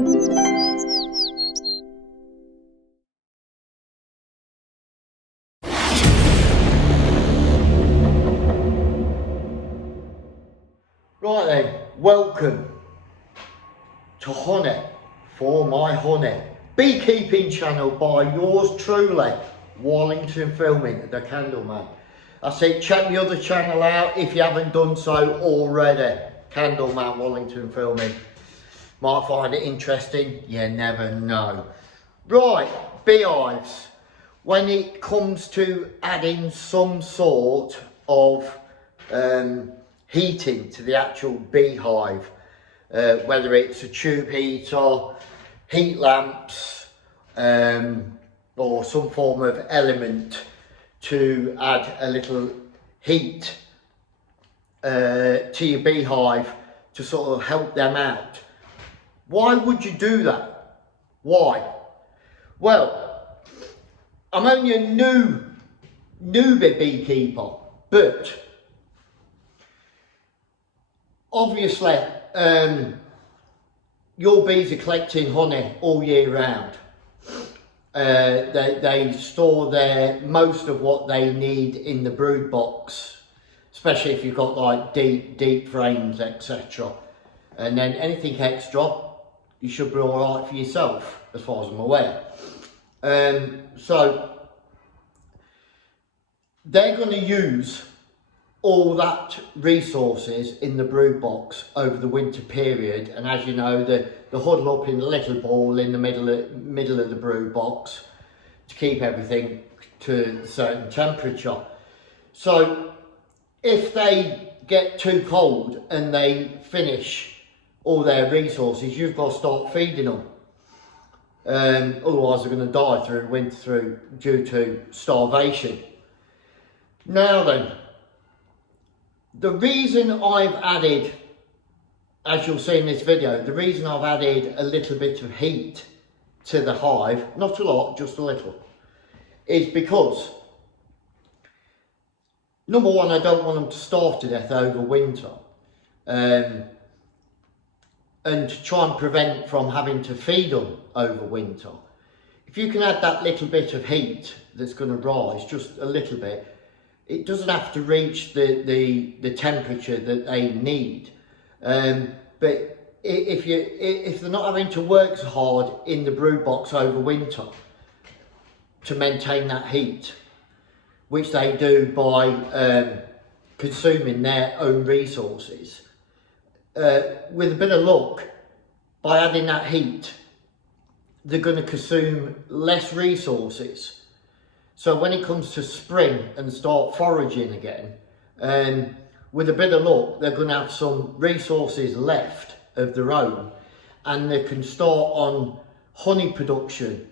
Right then, welcome to Honey for My Honey, beekeeping channel by yours truly, Wallington Filming, the Candleman. I said check the other channel out if you haven't done so already, Candleman Wallington Filming. Might find it interesting, you never know. Right, beehives. When it comes to adding some sort of heating to the actual beehive, whether it's a tube heater, heat lamps, or some form of element to add a little heat to your beehive to sort of help them out. Why would you do that? Why? Well, I'm only a newbie beekeeper, but obviously, your bees are collecting honey all year round. They store most of what they need in the brood box, especially if you've got like deep frames, etc. And then anything extra, you should be all right for yourself, as far as I'm aware. So they're going to use all that resources in the brood box over the winter period, and as you know, they huddle up in a little ball in the middle of the brood box to keep everything to a certain temperature. So if they get too cold and they finish all their resources, you've got to start feeding them. Otherwise they're going to die through winter due to starvation. Now then, the reason I've added, as you'll see in this video, the reason I've added a little bit of heat to the hive, not a lot, just a little, is because, number one, I don't want them to starve to death over winter, and to try and prevent from having to feed them over winter. If you can add that little bit of heat that's going to rise, just a little bit, it doesn't have to reach the temperature that they need. But if they're not having to work so hard in the brood box over winter to maintain that heat, which they do by consuming their own resources, with a bit of luck, by adding that heat, they're going to consume less resources. So when it comes to spring and start foraging again, with a bit of luck, they're going to have some resources left of their own, and they can start on honey production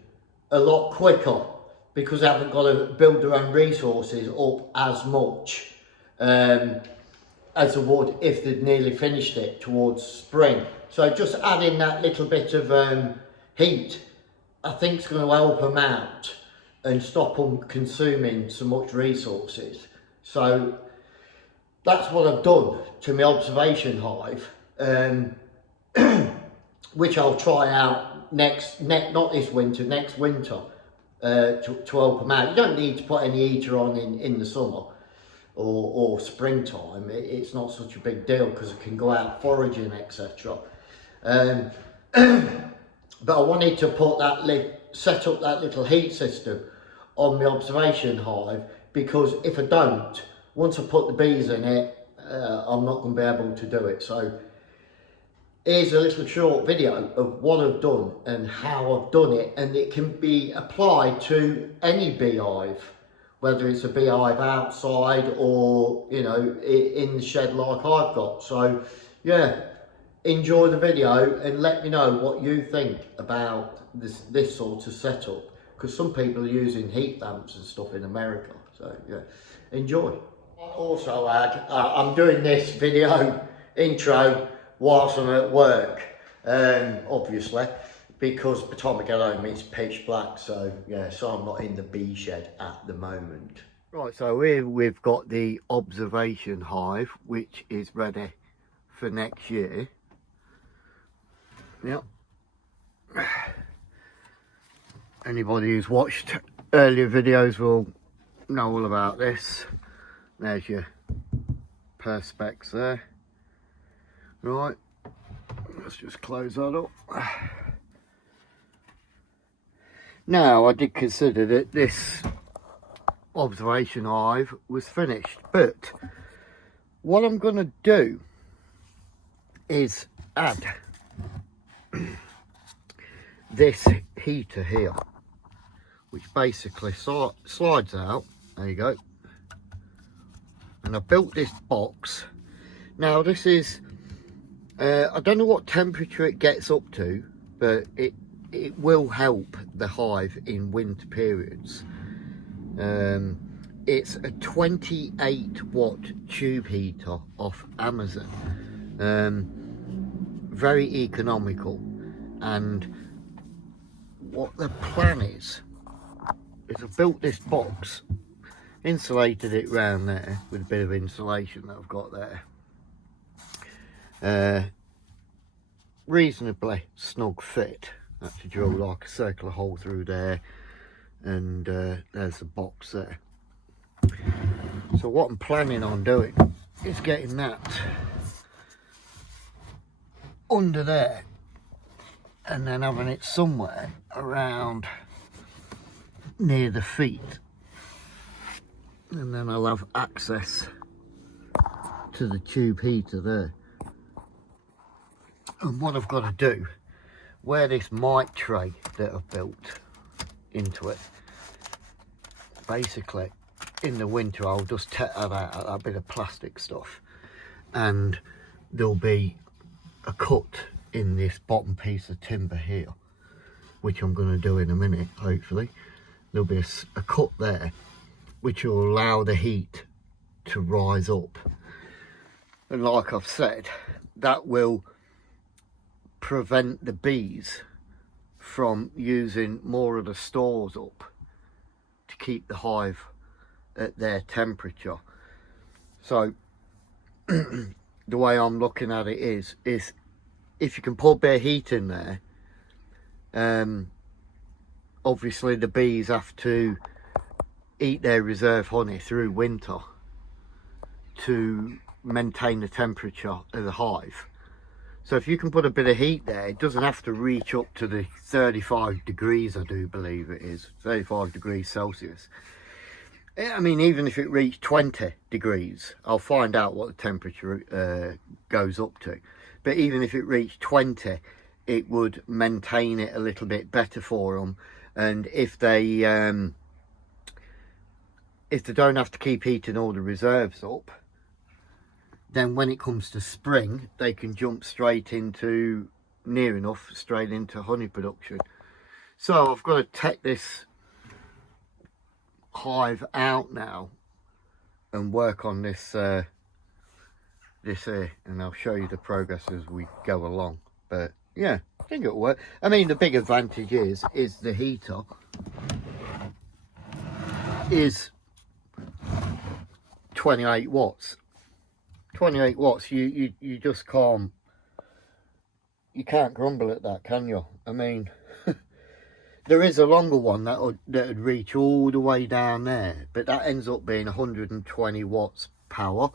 a lot quicker because they haven't got to build their own resources up as much as they would if they'd nearly finished it towards spring. So just adding that little bit of heat, I think, is going to help them out and stop them consuming so much resources. So that's what I've done to my observation hive, which I'll try out not this winter, next winter, to help them out. You don't need to put any heater on in the summer or springtime. It's not such a big deal because it can go out foraging, etc. But I wanted to set up that little heat system on my observation hive, because if I don't, once I put the bees in it, I'm not going to be able to do it. So here's a little short video of what I've done and how I've done it, and it can be applied to any beehive, whether it's a beehive outside or, you know, in the shed like I've got. So yeah, enjoy the video and let me know what you think about this sort of setup, because some people are using heat lamps and stuff in America. So yeah, enjoy. I also add, I'm doing this video intro whilst I'm at work, obviously, because by the time I get home it's pitch black. So yeah, so I'm not in the bee shed at the moment. Right, so here we've got the observation hive, which is ready for next year. Yep. Anybody who's watched earlier videos will know all about this. There's your perspex there. Right, let's just close that up. Now, I did consider that this observation hive was finished, but what I'm going to do is add this heater here, which basically slides out. There you go. And I built this box. Now this is I don't know what temperature it gets up to, but it will help the hive in winter periods. It's a 28 watt tube heater off Amazon. Very economical, and what the plan is I built this box, insulated it round there with a bit of insulation that I've got there. Reasonably snug fit. I had to drill like a circular hole through there, and there's the box there. So what I'm planning on doing is getting that under there and then having it somewhere around near the feet, and then I'll have access to the tube heater there. And what I've got to do, where this mite tray that I've built into it, basically in the winter I'll just take that out, that bit of plastic stuff, and there'll be a cut in this bottom piece of timber here, which I'm going to do in a minute. Hopefully there'll be a cut there which will allow the heat to rise up, and like I've said, that will prevent the bees from using more of the stores up to keep the hive at their temperature. So the way I'm looking at it is if you can put a bit of heat in there, obviously the bees have to eat their reserve honey through winter to maintain the temperature of the hive. So if you can put a bit of heat there, it doesn't have to reach up to the 35 degrees, I do believe it is, 35 degrees Celsius. I mean, even if it reached 20 degrees, I'll find out what the temperature goes up to. But even if it reached 20, it would maintain it a little bit better for them. And if they don't have to keep heating all the reserves up, then when it comes to spring, they can jump straight into, near enough, straight into honey production. So I've got to take this hive out now and work on this here, and I'll show you the progress as we go along. But yeah, I think it'll work. I mean, the big advantage is the heater is 28 watts. 28 watts, you just can't grumble at that, can you? I mean, there is a longer one that would reach all the way down there, but that ends up being 120 watts power,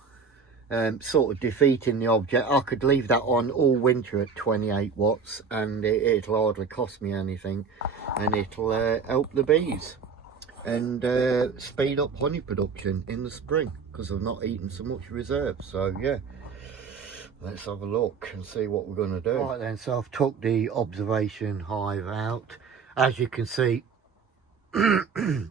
sort of defeating the object. I could leave that on all winter at 28 watts and it'll hardly cost me anything, and it'll help the bees and speed up honey production in the spring, because I've not eaten so much reserve. So yeah, let's have a look and see what we're going to do. Right then, so I've took the observation hive out. As you can see, it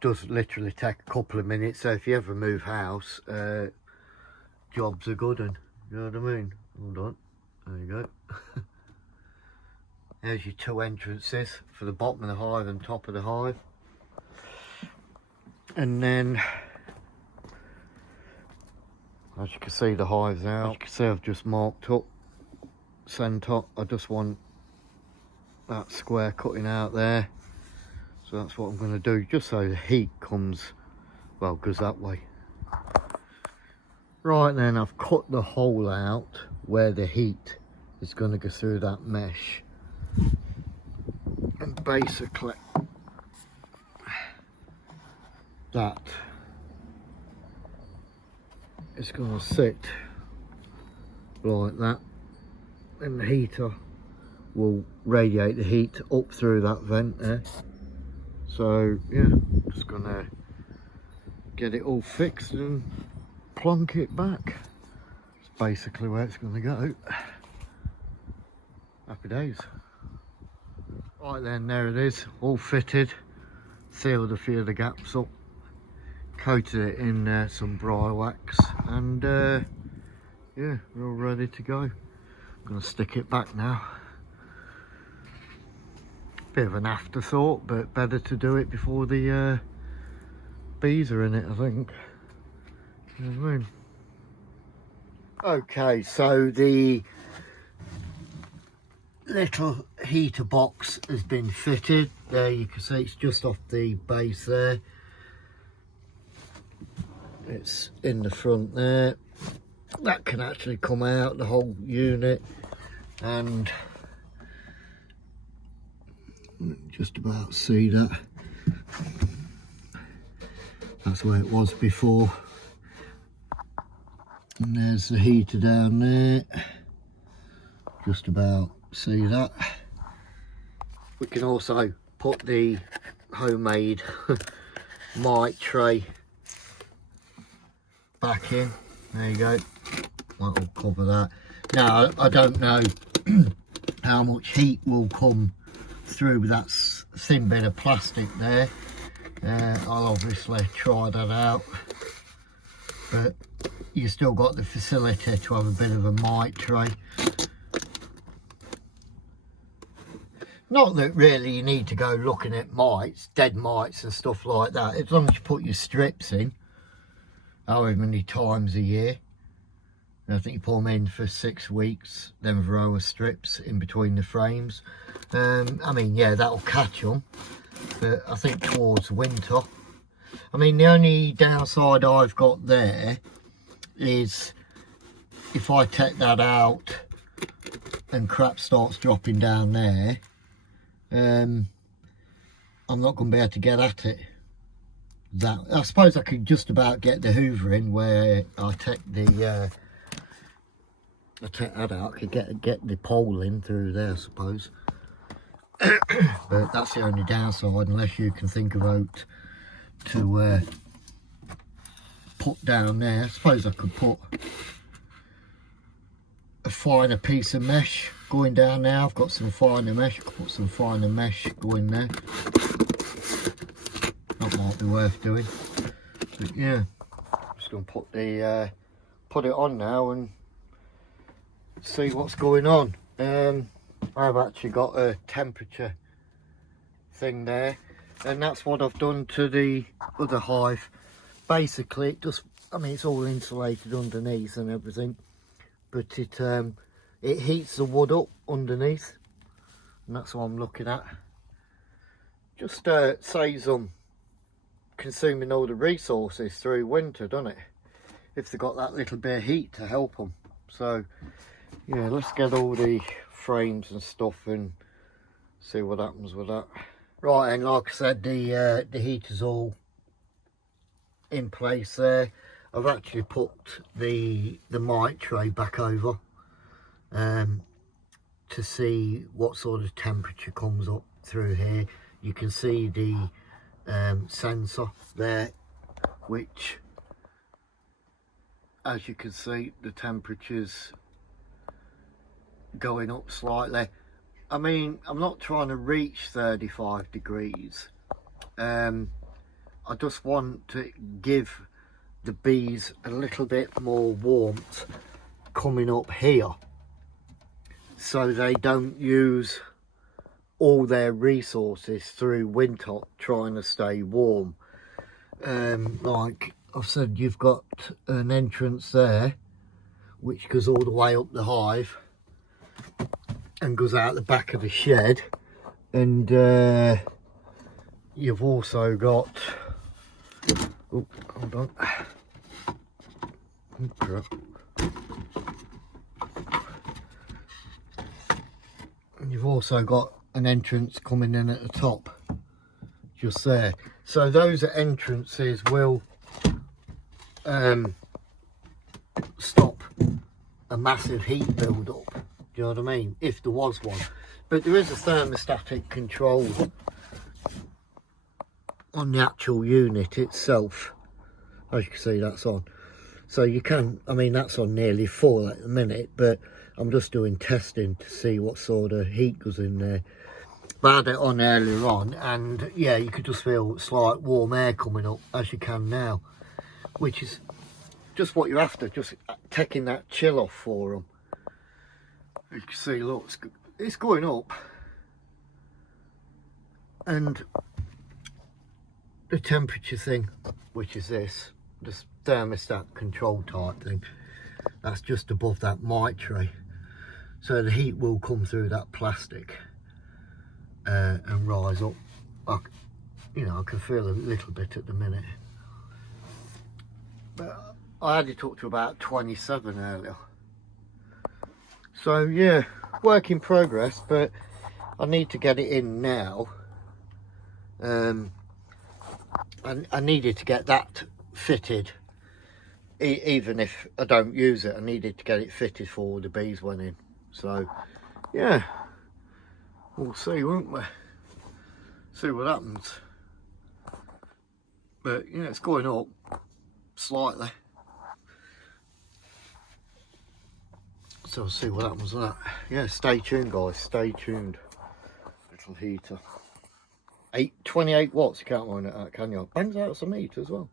does literally take a couple of minutes. So if you ever move house, jobs are good, and you know what I mean. Hold on, there you go. There's your two entrances for the bottom of the hive and top of the hive. And then, as you can see, the hive's out. As you can see, I've just marked up centre. I just want that square cutting out there. So that's what I'm going to do, just so the heat comes, well, goes that way. Right then, I've cut the hole out where the heat is going to go through that mesh. And basically that is going to sit like that, and the heater will radiate the heat up through that vent there. So yeah, just gonna get it all fixed and plonk it back. It's basically where it's going to go. Happy days. Right then, there it is, all fitted, sealed a few of the gaps up, coated it in some briar wax, and yeah, we're all ready to go. I'm going to stick it back now. Bit of an afterthought, but better to do it before the bees are in it, I think. You know what I mean? Okay, so the little heater box has been fitted. There you can see it's just off the base there. It's in the front there. That can actually come out, the whole unit, and just about see that. That's where it was before. And there's the heater down there. Just about see that. We can also put the homemade mite tray back in. There you go. That'll cover that. Now, I don't know how much heat will come through that thin bit of plastic there. I'll obviously try that out, but you still got the facility to have a bit of a mite tray. Not that really you need to go looking at mites, dead mites and stuff like that, as long as you put your strips in however many times a year. I think you put them in for 6 weeks, then row of strips in between the frames. I mean, yeah, that'll catch them, but I think towards winter. I mean, the only downside I've got there is if I take that out and crap starts dropping down there, I'm not going to be able to get at it. I suppose I could just about get the hoover in where I take the I take that out. I could get the pole in through there, I suppose. But that's the only downside, unless you can think about to put down there. I suppose I could put a finer piece of mesh going down there. I've got some finer mesh. I could put some finer mesh going there. That might be worth doing. But yeah, I'm just going to put it on now and see what's going on. I've actually got a temperature thing there, and that's what I've done to the other hive. Basically, it just, I mean, it's all insulated underneath and everything, but it heats the wood up underneath, and that's what I'm looking at. Just saves them consuming all the resources through winter, doesn't it? If they've got that little bit of heat to help them. So yeah, let's get all the frames and stuff and see what happens with that. Right, and like I said, the heater's all in place there. I've actually put the mite tray back over to see what sort of temperature comes up through here. You can see the sensor there, which, as you can see, the temperature's going up slightly. I mean, I'm not trying to reach 35 degrees. I just want to give the bees a little bit more warmth coming up here, so they don't use all their resources through winter trying to stay warm. Like I've said, you've got an entrance there which goes all the way up the hive and goes out the back of the shed, and you've also got, oh, hold on, oh, crap. You've also got an entrance coming in at the top, just there. So those entrances will stop a massive heat build up. Do you know what I mean? If there was one. But there is a thermostatic control on the actual unit itself. As you can see, that's on. So you can, I mean, that's on nearly full at the minute, but I'm just doing testing to see what sort of heat goes in there. But I had it on earlier on, and yeah, you could just feel slight warm air coming up, as you can now, which is just what you're after, just taking that chill off for them. You can see, look, it's going up, and the temperature thing, which is this thermostat control type thing, that's just above that mite tray, so the heat will come through that plastic and rise up. You know, I can feel a little bit at the minute, but I had it up to about 27 earlier. So yeah, work in progress, but I need to get it in now. I needed to get that fitted. Even if I don't use it, I needed to get it fitted before the bees went in. So yeah, we'll see, won't we? See what happens. But yeah, it's going up slightly. So we'll see what happens with that. Yeah, stay tuned guys, stay tuned. Little heater. 28 watts, you can't mind it, can you? Bangs out some heat as well.